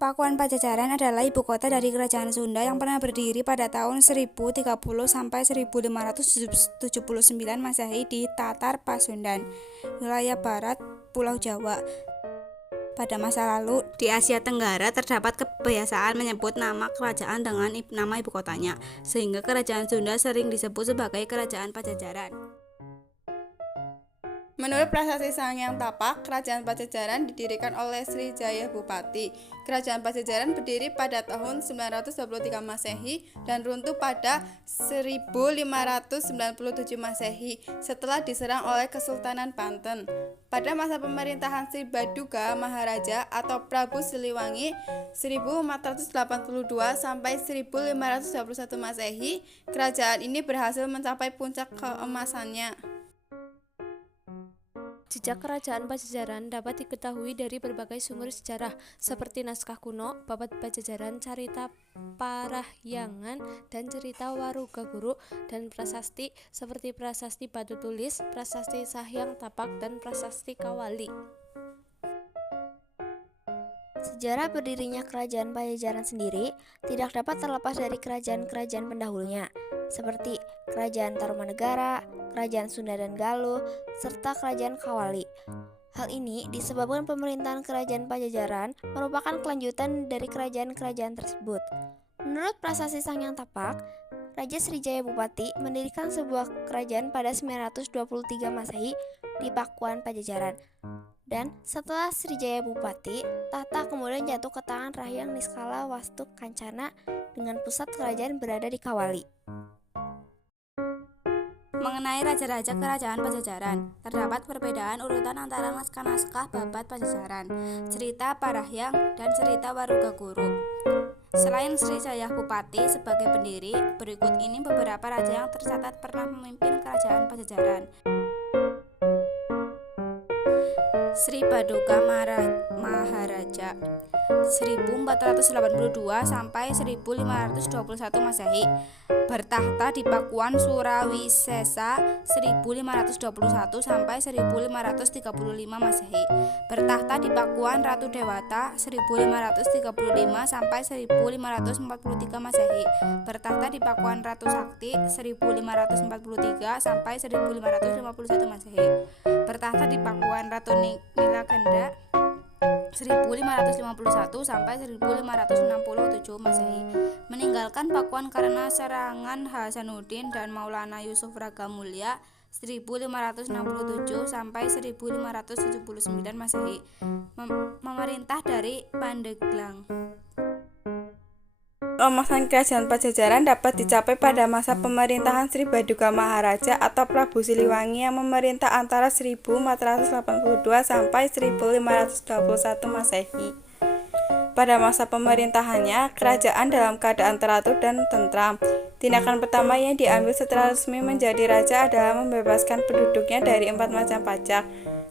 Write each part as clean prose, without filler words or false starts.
Pakuan Pajajaran adalah ibu kota dari Kerajaan Sunda yang pernah berdiri pada tahun 1030 sampai 1579 Masehi di Tatar Pasundan, wilayah barat Pulau Jawa. Pada masa lalu, di Asia Tenggara terdapat kebiasaan menyebut nama kerajaan dengan nama ibu kotanya, sehingga Kerajaan Sunda sering disebut sebagai Kerajaan Pajajaran. Menurut prasasti Sanghyang Tapak, Kerajaan Pajajaran didirikan oleh Sri Jaya Bupati. Kerajaan Pajajaran berdiri pada tahun 923 Masehi dan runtuh pada 1597 Masehi setelah diserang oleh Kesultanan Banten. Pada masa pemerintahan Sri Baduga Maharaja atau Prabu Siliwangi 1482 sampai 1521 Masehi, kerajaan ini berhasil mencapai puncak keemasannya. Jejak Kerajaan Pajajaran dapat diketahui dari berbagai sumber sejarah seperti naskah kuno, Babat Pajajaran, Carita Parahyangan, dan Cerita Warugaguru, dan prasasti seperti Prasasti Batu Tulis, Prasasti Sanghyang Tapak, dan Prasasti Kawali. Sejarah berdirinya Kerajaan Pajajaran sendiri tidak dapat terlepas dari kerajaan-kerajaan pendahulunya, seperti Kerajaan Tarumanegara, Kerajaan Sunda dan Galuh, serta Kerajaan Kawali. Hal ini disebabkan pemerintahan Kerajaan Pajajaran merupakan kelanjutan dari kerajaan-kerajaan tersebut. Menurut Prasasti Sanghyang Tapak, Raja Srijaya Bupati mendirikan sebuah kerajaan pada 923 Masehi di Pakuan Pajajaran. Dan setelah Srijaya Bupati, tahta kemudian jatuh ke tangan Rahyang Niskala Wastu Kancana dengan pusat kerajaan berada di Kawali. Mengenai raja-raja Kerajaan Pajajaran, terdapat perbedaan urutan antara naskah-naskah Babat Pajajaran, Cerita Parahyang, dan Cerita Warugaguru. Selain Sri Jaya Bupati sebagai pendiri, berikut ini beberapa raja yang tercatat pernah memimpin Kerajaan Pajajaran. Sri Baduga Maharaja 1482 sampai 1521 Masehi, bertahta di Pakuan Surawisesa 1521 sampai 1535 Masehi, bertahta di Pakuan Ratu Dewata 1535 sampai 1543 Masehi, bertahta di Pakuan Ratu Sakti 1543 sampai 1551 Masehi, bertahta di Pakuan Ratu Nilaganda 1551 sampai 1567 Masehi, meninggalkan Pakuan karena serangan Hasanuddin dan Maulana Yusuf Ragamulya 1567 sampai 1579 Masehi, memerintah dari Pandeglang. Keemasan Kerajaan Pajajaran dapat dicapai pada masa pemerintahan Sri Baduga Maharaja atau Prabu Siliwangi yang memerintah antara 1482 sampai 1521 Masehi. Pada masa pemerintahannya, kerajaan dalam keadaan teratur dan tentram. Tindakan pertama yang diambil setelah resmi menjadi raja adalah membebaskan penduduknya dari 4 macam pajak.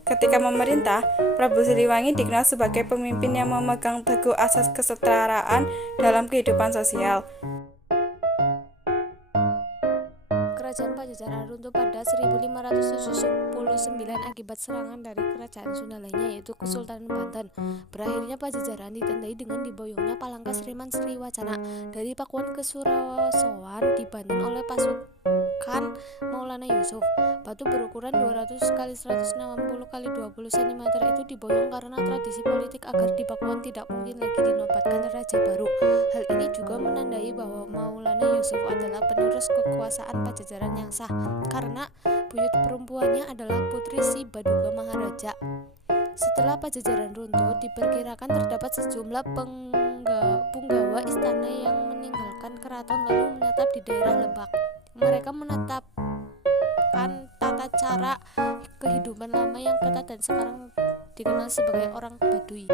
Ketika memerintah, Prabu Siliwangi dikenal sebagai pemimpin yang memegang teguh asas kesetaraan dalam kehidupan sosial. Kerajaan Pajajaran runtuh pada 1579 akibat serangan dari kerajaan Sunda lainnya yaitu Kesultanan Banten. Berakhirnya Pajajaran ditandai dengan diboyongnya Palangka Sriman Sriwacana dari Pakuan ke Surasowan di Banten oleh pasukan Maulana Yusuf. Batu berukuran 200 x 160 x 20 cm itu diboyong karena tradisi politik agar di Pakuan tidak mungkin lagi dinobatkan raja baru. Hal ini juga menandai bahwa Maulana Yusuf adalah penerus kekuasaan Pajajaran yang sah karena buyut perempuannya adalah putri si Baduga Maharaja. Setelah Pajajaran runtuh, diperkirakan terdapat sejumlah punggawa istana yang meninggalkan keraton lalu menetap di daerah Lebak. Mereka menetapkan tata cara kehidupan lama yang ketat dan sekarang dikenal sebagai orang Baduy.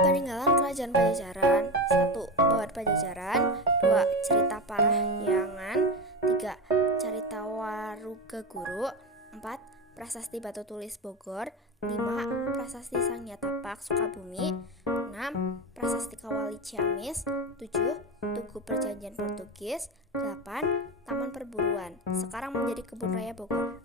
Peninggalan Kerajaan Pajajaran: 1. Babat Pajajaran, 2. Cerita Parahyangan, 3. Carita Warugaguru, 4. Prasasti Batu Tulis Bogor, 5. Prasasti Sanghyang Tapak Sukabumi, 6. Prasasti Kawali Ciamis, 7. Tugu Perjanjian Portugis, 8. Taman Perburuan, sekarang menjadi Kebun Raya Bogor.